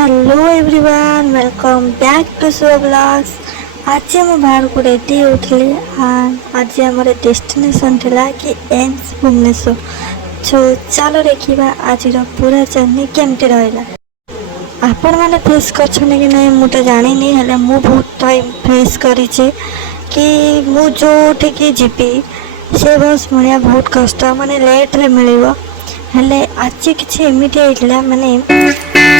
Hello everyone welcome back to so vlogs. आज मैं बाहर को रेडी होती आज आम डेस्टिनेशन थिला कि एम्स भुवनेश्वर। सो चलो देखा आज पूरा जर्नी केमती रहा। आपण मैंने फेस कर कि नहीं मुझे जानी हेले मु बहुत टाइम फेस करी कि मु जो जीवी से बस मिलवा बहुत कष्ट माने लेट रे मिलिबो हेले आज किसी एमती होता माने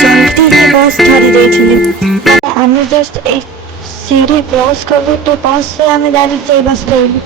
जल्दी ही बस धरी देथिली आम जस्ट एक सीढ़ी क्रॉस करू तो बस से आम डायरेक्ट बस रही।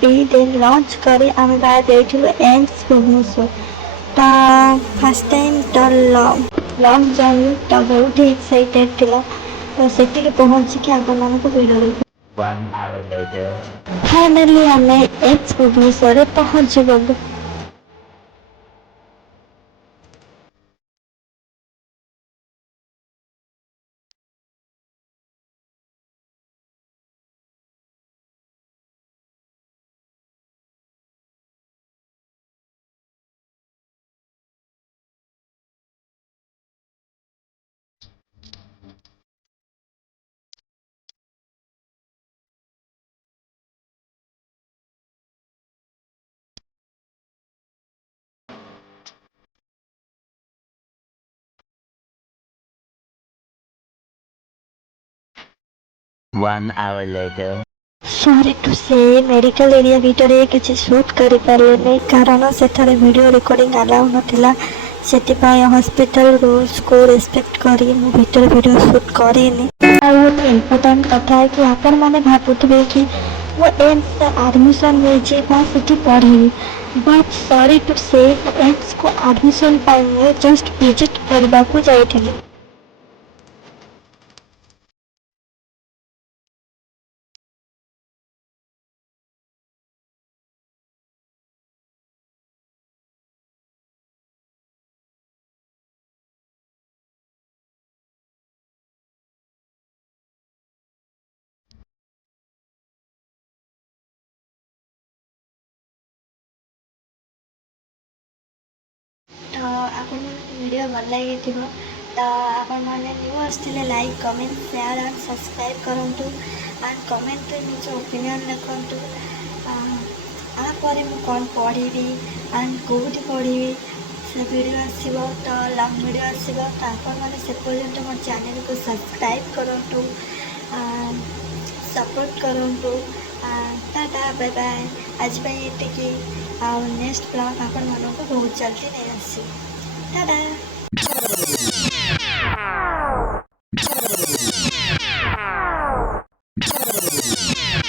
पी दे लंच कर आम बाहर एम्स भुवनेश्वर। तो फर्स्ट टाइम तो लंच जर्नी तो बहुत ही एक्साइटेड थिला। तो से पहुँचिकी आपण मानक वीडियो फाइनली आम एम्स भुवनेश्वर पहुँची गलु। 1 hour later. सॉरी टू से मेडिकल एरिया भितर किसी सुट कर पारे कारण से वीडियो रिकॉर्डिंग अलाउ नाला से हॉस्पिटल रूल्स को रेस्पेक्ट करी मु भितर वीडियो शूट करेनि। गोटे इम्पोर्टाट कथा है कि आपण मैंने भावुवे कि वो एम्स आडमिशन होती पढ़ी बट सॉरी टू से एम्स को आडमिशन पाई जस्ट विजिट करने को जाइए। तो आपन वीडियो भल लगी तो आपण मैंने न्यू आसते like comment share and subscribe करूँ एंड कमेंट निज ओपिनियन लिखु। आपर मुझे कौन पढ़ी एंड कौटी पढ़ी से वीडियो आसो तो लंग वीडियो आसो तो आपण मैंने से पर्यंत मो चैनल को सब्सक्राइब करूँ सपोर्ट करूँ। टाटा बाय बाय आज ये नेक्स्ट ब्लॉग आपण मानक बहुत जल्दी नहीं आसी। टाटा।